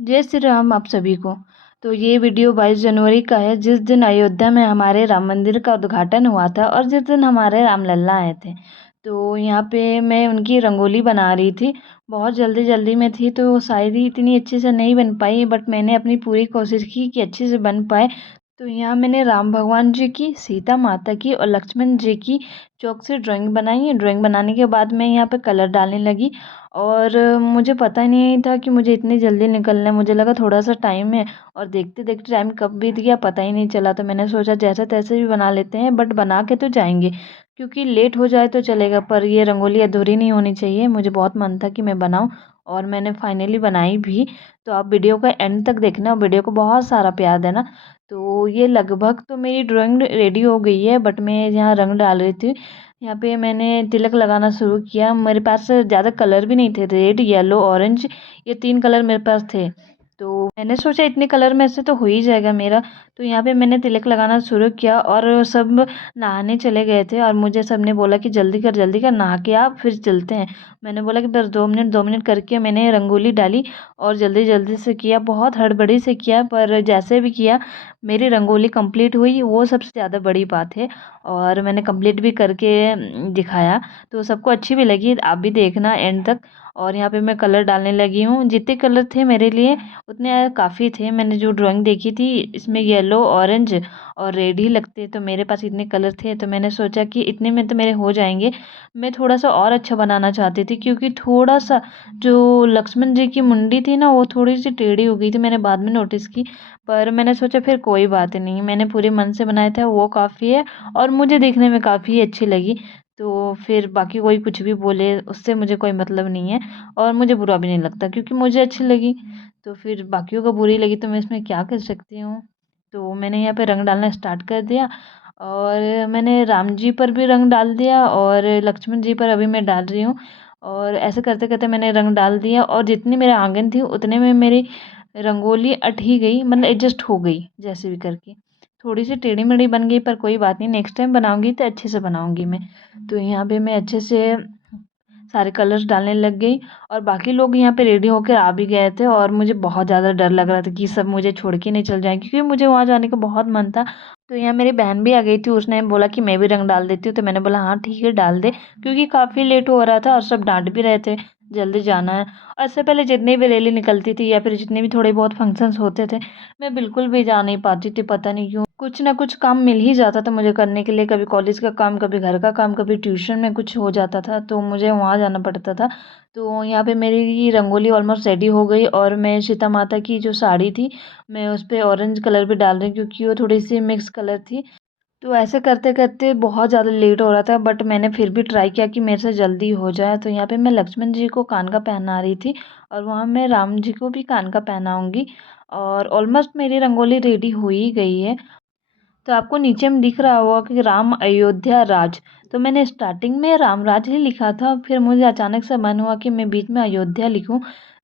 जय श्री राम आप सभी को। तो ये वीडियो 22 जनवरी का है, जिस दिन अयोध्या में हमारे राम मंदिर का उद्घाटन हुआ था और जिस दिन हमारे राम लल्ला आए थे। तो यहाँ पे मैं उनकी रंगोली बना रही थी। बहुत जल्दी जल्दी में थी तो शायद ही इतनी अच्छे से नहीं बन पाई, बट मैंने अपनी पूरी कोशिश की कि अच्छे से बन पाए। तो यहाँ मैंने राम भगवान जी की, सीता माता की और लक्ष्मण जी की चौक से ड्राइंग बनाई। ड्राइंग बनाने के बाद मैं यहाँ पे कलर डालने लगी और मुझे पता ही नहीं था कि मुझे इतनी जल्दी निकलना है। मुझे लगा थोड़ा सा टाइम है और देखते देखते टाइम कब बीत गया पता ही नहीं चला। तो मैंने सोचा जैसे तैसे भी बना लेते हैं, बट बना के तो जाएंगे, क्योंकि लेट हो जाए तो चलेगा पर ये रंगोली अधूरी नहीं होनी चाहिए। मुझे बहुत मन था कि मैं बनाऊं और मैंने फाइनली बनाई भी। तो आप वीडियो का एंड तक देखना और वीडियो को बहुत सारा प्यार देना। तो ये लगभग तो मेरी ड्राइंग रेडी हो गई है, बट मैं यहाँ रंग डाल रही थी। यहाँ पे मैंने तिलक लगाना शुरू किया। मेरे पास ज़्यादा कलर भी नहीं थे, रेड येलो ऑरेंज ये 3 कलर मेरे पास थे। तो मैंने सोचा इतने कलर में से तो हो ही जाएगा मेरा। तो यहाँ पे मैंने तिलक लगाना शुरू किया और सब नहाने चले गए थे और मुझे सब ने बोला कि जल्दी कर नहा के आप फिर चलते हैं। मैंने बोला कि बस 2 मिनट करके मैंने रंगोली डाली और जल्दी जल्दी से किया, बहुत हड़बड़ी से किया, पर जैसे भी किया मेरी रंगोली कंप्लीट हुई, वो सबसे ज़्यादा बड़ी बात है। और मैंने कंप्लीट भी करके दिखाया तो सबको अच्छी भी लगी। आप भी देखना एंड तक। और यहाँ पे मैं कलर डालने लगी हूँ। जितने कलर थे मेरे लिए उतने काफ़ी थे। मैंने जो ड्राइंग देखी थी इसमें येलो ऑरेंज और रेड ही लगते, तो मेरे पास इतने कलर थे तो मैंने सोचा कि इतने में तो मेरे हो जाएंगे। मैं थोड़ा सा और अच्छा बनाना चाहती थी, क्योंकि थोड़ा सा जो लक्ष्मण जी की मुंडी थी ना वो थोड़ी सी टेढ़ी हो गई थी, मैंने बाद में नोटिस की। पर मैंने सोचा फिर कोई बात नहीं, मैंने पूरे मन से बनाया था वो काफ़ी है और मुझे देखने में काफ़ी अच्छी लगी। तो फिर बाकी कोई कुछ भी बोले उससे मुझे कोई मतलब नहीं है और मुझे बुरा भी नहीं लगता, क्योंकि मुझे अच्छी लगी। तो फिर बाकियों को बुरी लगी तो मैं इसमें क्या कर सकती हूँ। तो मैंने यहाँ पे रंग डालना स्टार्ट कर दिया और मैंने राम जी पर भी रंग डाल दिया और लक्ष्मण जी पर अभी मैं डाल रही हूँ। और ऐसे करते करते मैंने रंग डाल दिया और जितनी मेरे आंगन थी उतने में मेरी रंगोली अट ही गई, मतलब एडजस्ट हो गई जैसे भी करके। थोड़ी सी टेढ़ी मेढ़ी बन गई पर कोई बात नहीं, नेक्स्ट टाइम बनाऊंगी तो अच्छे से बनाऊंगी मैं। तो यहाँ पे मैं अच्छे से सारे कलर्स डालने लग गई और बाकी लोग यहाँ पे रेडी होकर आ भी गए थे और मुझे बहुत ज़्यादा डर लग रहा था कि सब मुझे छोड़ के नहीं चल जाएंगे, क्योंकि मुझे वहाँ जाने का बहुत मन था। तो यहाँ मेरी बहन भी आ गई थी, उसने बोला कि मैं भी रंग डाल देती हूँ, तो मैंने बोला हाँ ठीक है डाल दे, क्योंकि काफ़ी लेट हो रहा था और सब डांट भी रहे थे जल्दी जाना है। और इससे पहले जितनी भी रैली निकलती थी या फिर जितने भी थोड़े बहुत फंक्शंस होते थे मैं बिल्कुल भी जा नहीं पाती थी, पता नहीं क्यों। कुछ ना कुछ काम मिल ही जाता था मुझे करने के लिए, कभी कॉलेज का काम, कभी घर का काम, कभी ट्यूशन में कुछ हो जाता था तो मुझे वहाँ जाना पड़ता था। तो यहाँ पे मेरी रंगोली ऑलमोस्ट रेडी हो गई और मैं सीता माता की जो साड़ी थी मैं उस पर ऑरेंज कलर भी डाल रही, क्योंकि वो थोड़ी सी मिक्स कलर थी। तो ऐसे करते करते बहुत ज़्यादा लेट हो रहा था, बट मैंने फिर भी ट्राई किया कि मेरे से जल्दी हो जाए। तो यहाँ पे मैं लक्ष्मण जी को कान का पहना रही थी और वहाँ मैं राम जी को भी कान का पहनाऊँगी। और ऑलमोस्ट मेरी रंगोली रेडी हो ही गई है। तो आपको नीचे में दिख रहा होगा कि राम अयोध्या राज। तो मैंने स्टार्टिंग में राम राज ही लिखा था, फिर मुझे अचानक से मन हुआ कि मैं बीच में अयोध्या लिखूं,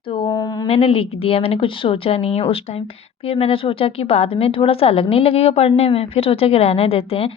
तो मैंने लिख दिया। मैंने कुछ सोचा नहीं है उस टाइम। फिर मैंने सोचा कि बाद में थोड़ा सा अलग नहीं लगेगा पढ़ने में, फिर सोचा कि रहने देते हैं।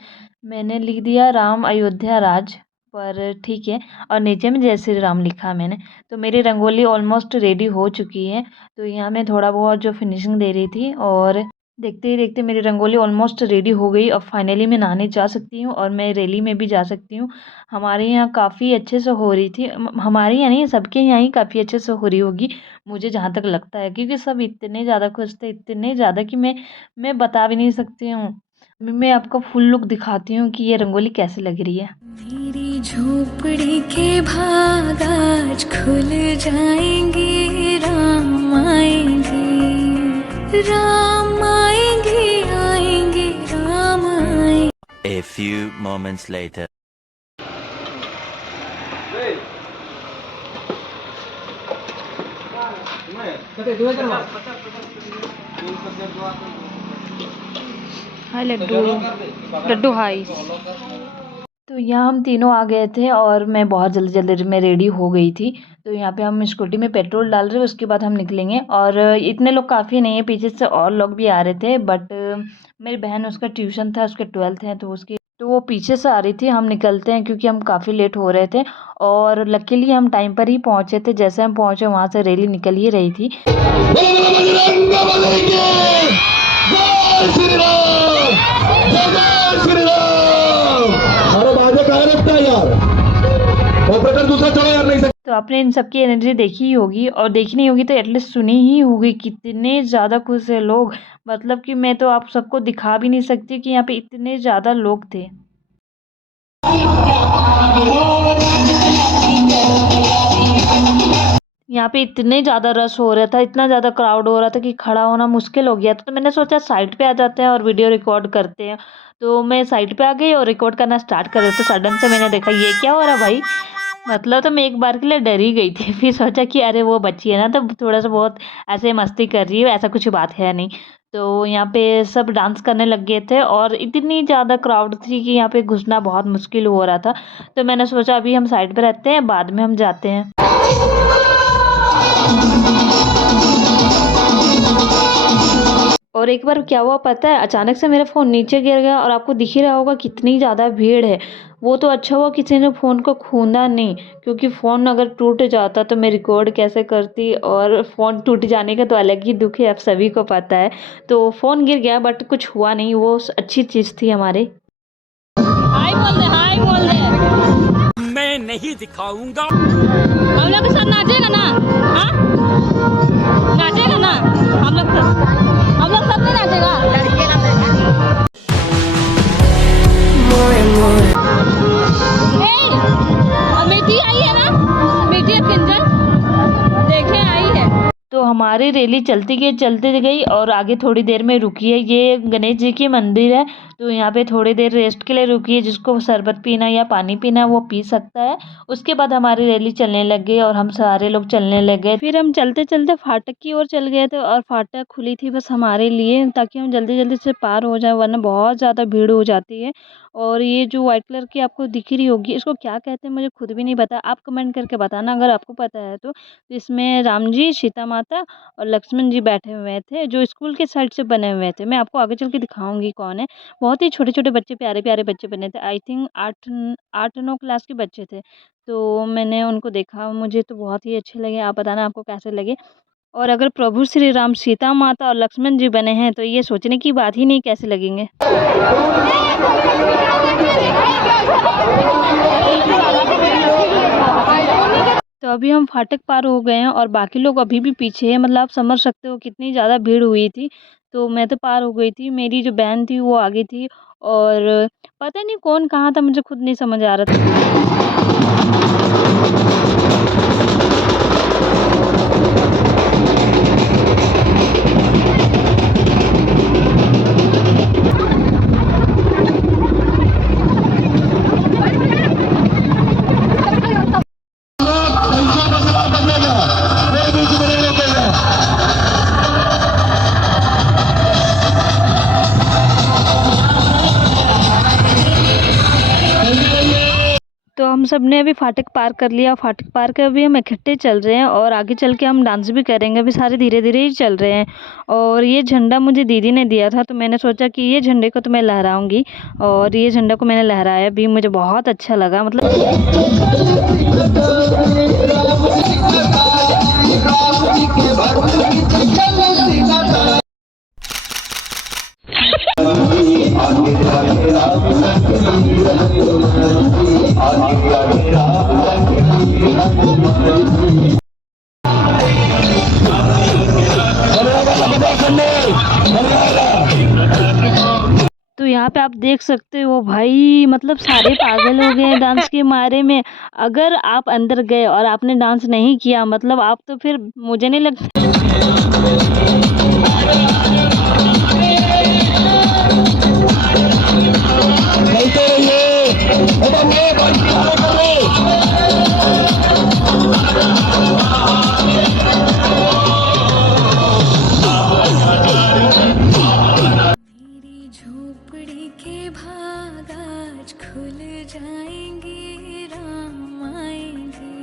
मैंने लिख दिया राम अयोध्या राज, पर ठीक है। और नीचे में जय श्री राम लिखा मैंने। तो मेरी रंगोली ऑलमोस्ट रेडी हो चुकी है। तो यहाँ मैं थोड़ा बहुत जो फिनिशिंग दे रही थी और देखते ही देखते मेरी रंगोली ऑलमोस्ट रेडी हो गई। अब फाइनली मैं नहाने जा सकती हूँ और मैं रैली में भी जा सकती हूँ। हमारे यहाँ काफ़ी अच्छे से हो रही थी, हमारे यहाँ नहीं सबके यहाँ ही काफ़ी अच्छे से हो रही होगी, मुझे जहाँ तक लगता है, क्योंकि सब इतने ज़्यादा खुश थे, इतने ज़्यादा कि मैं बता भी नहीं सकती हूँ। मैं आपको फुल लुक दिखाती हूँ कि ये रंगोली कैसे लग रही है। मेरी झोपड़ी के भाग आज खुल जाएंगे, राम आएंगे, राम आएंगे, आएंगे राम आएंगे। A few moments later. हाय लड्डू, लड्डू हाय। तो यहाँ हम तीनों आ गए थे और मैं बहुत जल्दी जल्दी में रेडी हो गई थी। तो यहाँ पे हम स्कूटी में पेट्रोल डाल रहे हैं, उसके बाद हम निकलेंगे। और इतने लोग काफ़ी नहीं है, पीछे से और लोग भी आ रहे थे, बट मेरी बहन उसका ट्यूशन था, उसके 12th है तो वो पीछे से आ रही थी। हम निकलते हैं क्योंकि हम काफ़ी लेट हो रहे थे और लकीली हम टाइम पर ही पहुँचे थे। जैसे हम पहुँचे वहाँ से रैली निकल ही रही थी। आएंगे। जय श्री राम, जय श्री राम। अरे बाजे कहाँ रखता है यार, ऑपरेटर दूसरा चलो यार, नहीं तो आपने इन सबकी एनर्जी देखी ही होगी, और देखी नहीं होगी तो एटलीस्ट सुनी ही होगी। कितने ज़्यादा खुश है लोग, मतलब कि मैं तो आप सबको दिखा भी नहीं सकती कि यहाँ पे इतने ज़्यादा लोग थे। यहाँ पे इतने ज़्यादा रश हो रहा था, इतना ज़्यादा क्राउड हो रहा था कि खड़ा होना मुश्किल हो गया था। तो मैंने सोचा साइड पे आ जाते हैं और वीडियो रिकॉर्ड करते हैं। तो मैं साइड पे आ गई और रिकॉर्ड करना स्टार्ट कर दिया। तो सडन से मैंने देखा ये क्या हो रहा भाई, मतलब तो मैं एक बार के लिए डर ही गई थी। फिर सोचा कि अरे वो बच्ची है ना, तो थोड़ा सा बहुत ऐसे मस्ती कर रही है, ऐसा कुछ बात है नहीं। तो यहाँ पे सब डांस करने लग गए थे और इतनी ज़्यादा क्राउड थी कि यहाँ पे घुसना बहुत मुश्किल हो रहा था। तो मैंने सोचा अभी हम साइड पे रहते हैं, बाद में हम जाते हैं। और एक बार क्या हुआ पता है, अचानक से मेरा फ़ोन नीचे गिर गया और आपको दिख ही रहा होगा कितनी ज़्यादा भीड़ है। वो तो अच्छा हुआ किसी ने फ़ोन को खूंदा नहीं, क्योंकि फ़ोन अगर टूट जाता तो मैं रिकॉर्ड कैसे करती, और फ़ोन टूट जाने का तो अलग ही दुख है, आप सभी को पता है। तो फ़ोन गिर गया बट कुछ हुआ नहीं, वो अच्छी चीज़ थी हमारे। हाय बोल दे, हाय बोल दे। मैं नहीं दिखाऊंगा। हम लोग के साथ नाचेगा ना? हाँ, नाचेगा ना? हम लोग सब नहीं नाचेगा। अमिती आई है ना, अमिती किंजल देखे आई है। तो हमारी रैली चलती गई और आगे थोड़ी देर में रुकी है। ये गणेश जी की मंदिर है, तो यहाँ पे थोड़ी देर रेस्ट के लिए रुकी है। जिसको शरबत पीना या पानी पीना वो पी सकता है। उसके बाद हमारी रैली चलने लग गई और हम सारे लोग चलने लग गए। फिर हम चलते चलते फाटक की ओर चल गए थे, और फाटक खुली थी बस हमारे लिए, ताकि हम जल्दी जल्दी से पार हो जाए, वरना बहुत ज़्यादा भीड़ हो जाती है। और ये जो वाइट कलर की आपको दिख रही होगी, इसको क्या कहते हैं मुझे खुद भी नहीं पता, आप कमेंट करके बताना अगर आपको पता है तो। इसमें राम जी, सीता माता और लक्ष्मण जी बैठे हुए थे, जो स्कूल के साइड से बने हुए थे। मैं आपको आगे चल के दिखाऊंगी कौन है। बहुत ही छोटे छोटे बच्चे, प्यारे प्यारे बच्चे बने थे। आई थिंक 8-9 क्लास के बच्चे थे। तो मैंने उनको देखा, मुझे तो बहुत ही अच्छे लगे। आप बताना आपको कैसे लगे। और अगर प्रभु श्री राम, सीता माता और लक्ष्मण जी बने हैं तो ये सोचने की बात ही नहीं कैसे लगेंगे। तो अभी हम फाटक पार हो गए हैं और बाकी लोग अभी भी पीछे हैं, मतलब आप समझ सकते हो कितनी ज़्यादा भीड़ हुई थी। तो मैं तो पार हो गई थी, मेरी जो बहन थी वो आगे थी, और पता नहीं कौन कहाँ था, मुझे खुद नहीं समझ आ रहा था। तो हम सब ने अभी फाटक पार कर लिया। फाटक पार कर अभी हम इकट्ठे चल रहे हैं और आगे चल के हम डांस भी करेंगे। अभी सारे धीरे धीरे ही चल रहे हैं। और ये झंडा मुझे दीदी ने दिया था, तो मैंने सोचा कि ये झंडे को तो मैं लहराऊंगी, और ये झंडा को मैंने लहराया भी, मुझे बहुत अच्छा लगा। मतलब तो यहाँ पे आप देख सकते हो भाई, मतलब सारे पागल हो गए हैं डांस के मारे में। अगर आप अंदर गए और आपने डांस नहीं किया, मतलब आप तो फिर मुझे नहीं लगता। मेरी झोपड़ी के भाग आज खुल जाएंगे, राम आएंगे,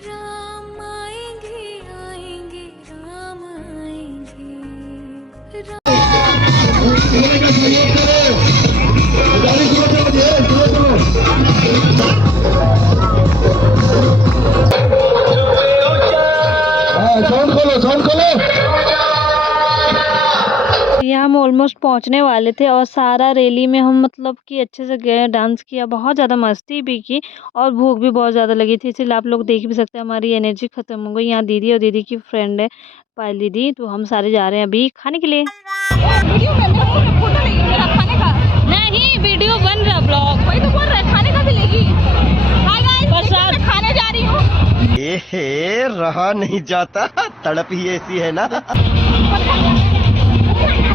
राम आएंगे, आएंगे, राम आएंगे, साउंड खोलो, साउंड खोलो। ऑलमोस्ट पहुंचने वाले थे और सारा रैली में हम मतलब कि अच्छे से गए, डांस किया, बहुत ज़्यादा मस्ती भी की और भूख भी बहुत ज़्यादा लगी थी, इसलिए आप लोग देख भी सकते हैं हमारी एनर्जी ख़त्म हो गई। यहाँ दीदी और दीदी की फ्रेंड है पायल दीदी, तो हम सारे जा रहे हैं अभी खाने के लिए। वीडियो फोटो लेगी मेरा खाने का? नहीं, वीडियो बन रहा, ब्लॉग। वही तो बोल रहा है, खाने का भी लेगी। हाय गाइस, मैं खाने जा रही हूँ। रहा नहीं जाता, तड़प ही ऐसी है ना।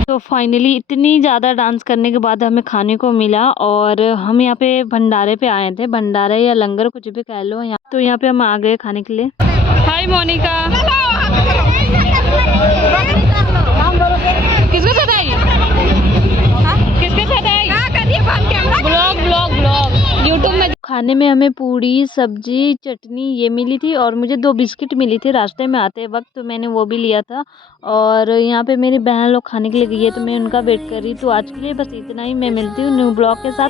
तो फाइनली इतनी ज़्यादा डांस करने के बाद हमें खाने को मिला और हम यहाँ पे भंडारे पे आए थे, भंडारे या लंगर कुछ भी कह लो यहाँ। तो यहाँ पे हम आ गए खाने के लिए। हाय मोनिका, किसके साथ आई? किसके साथ आई? ब्लॉग ब्लॉग ब्लॉग यूट्यूब में। खाने में हमें पूड़ी, सब्जी, चटनी ये मिली थी और मुझे 2 बिस्किट मिली थी रास्ते में आते वक्त, तो मैंने वो भी लिया था। और यहाँ पे मेरी बहन लोग खाने के लिए गई है तो मैं उनका वेट कर रही। तो आज के लिए बस इतना ही, मैं मिलती हूँ न्यू ब्लॉग के साथ।